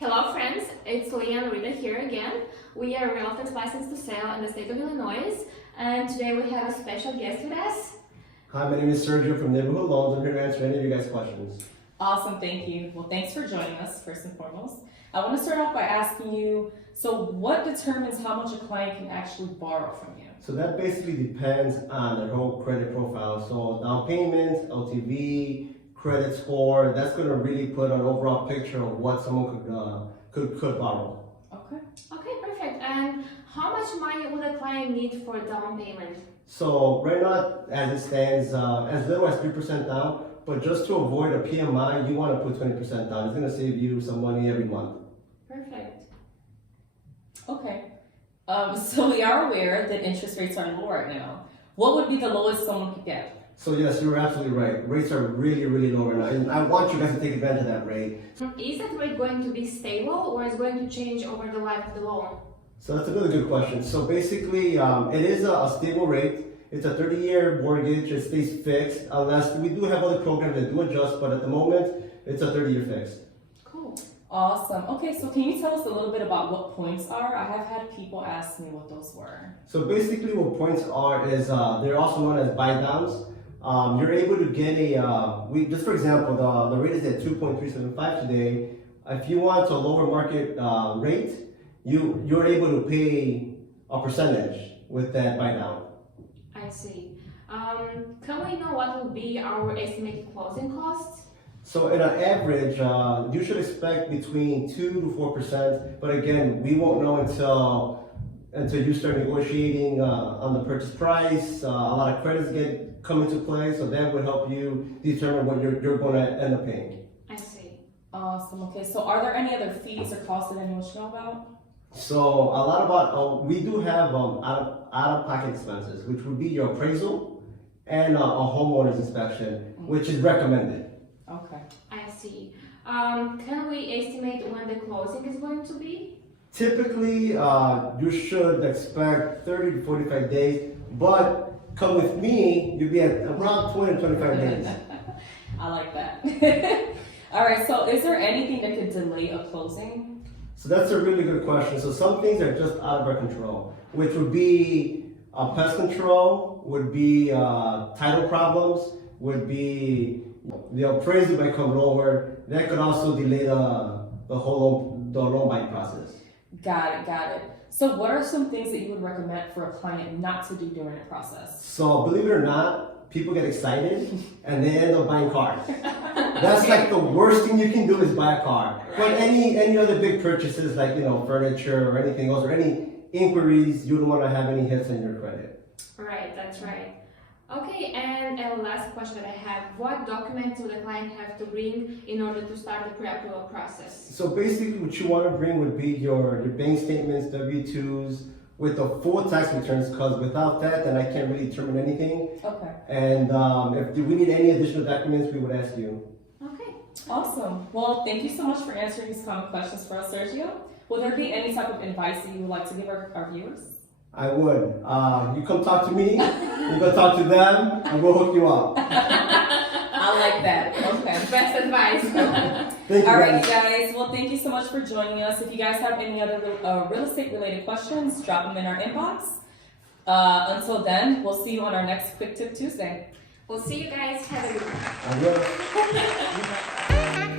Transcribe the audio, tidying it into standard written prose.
Hello friends, it's Leah and Rita here again. We are realtors licensed to sell in the state of Illinois, and today we have a special guest with us. Hi, my name is Sergio from Neighborhood Loans. I'm here to answer any of you guys' questions. Awesome, thank you. Well, thanks for joining us, first and foremost. I want to start off by asking you, so what determines how much a client can actually borrow from you? So that basically depends on their whole credit profile. So down payments, LTV, credit score, that's going to really put an overall picture of what someone could borrow. Okay. Okay, perfect. And how much money would a client need for a down payment? So right now, as it stands, as little as 3% down, but just to avoid a PMI, you want to put 20% down. It's going to save you some money every month. Perfect. Okay. So we are aware that interest rates are low right now. What would be the lowest someone could get? So yes, you're absolutely right. Rates are really, really low right now. And I want you guys to take advantage of that rate. Is that rate going to be stable or is it going to change over the life of the loan? So that's another good question. So basically, it is a stable rate. It's a 30-year mortgage. It stays fixed unless we do have other programs that do adjust, but at the moment, it's a 30-year fixed. Cool. Awesome. Okay, so can you tell us a little bit about what points are? I have had people ask me what those were. So basically, what points are is they're also known as buy downs. You're able to get just for example, the rate is at 2.375 today. If you want a lower market rate, you're able to pay a percentage with that buy down. I see. Can we know what will be our estimated closing costs? So in an average, you should expect between 2 to 4%, but again, we won't know until you start negotiating on the purchase price. A lot of credits come into play, so that would help you determine what you're going to end up paying. I see. Awesome. Okay, so are there any other fees or costs that anyone should know about? So a lot about, we do have out-of-pocket expenses, which would be your appraisal and a homeowner's inspection, which is recommended. Okay. I see. Can we estimate when the closing is going to be? Typically, you should expect 30 to 45 days, but come with me, you'll be at around 20 to 25 days. I like that. All right, so is there anything that could delay a closing? So that's a really good question. So some things are just out of our control, which would be pest control, would be title problems, would be the appraisal might come lower. That could also delay the loan buying process. Got it. So what are some things that you would recommend for a client not to do during the process? So believe it or not, people get excited and they end up buying cars. That's like the worst thing you can do is buy a car. But any other big purchases like furniture or anything else or any inquiries, you don't want to have any hits on your credit. Right, that's right. Okay, and a last question that I have. What documents would the client have to bring in order to start the pre-approval process? So basically what you want to bring would be your bank statements, W-2s, with the full tax returns, because without that, then I can't really determine anything. Okay. And if we need any additional documents, we would ask you. Okay. Awesome. Well, thank you so much for answering these common questions for us, Sergio. Will there be any type of advice that you would like to give our viewers? I would. You come talk to me, you go talk to them, and we'll hook you up. I like that. Okay. Best advice. Thank you, All right, guys. you guys. Well, thank you so much for joining us. If you guys have any other real estate related questions, drop them in our inbox. Until then, we'll see you on our next Quick Tip Tuesday. We'll see you guys. Have a good one. Adios.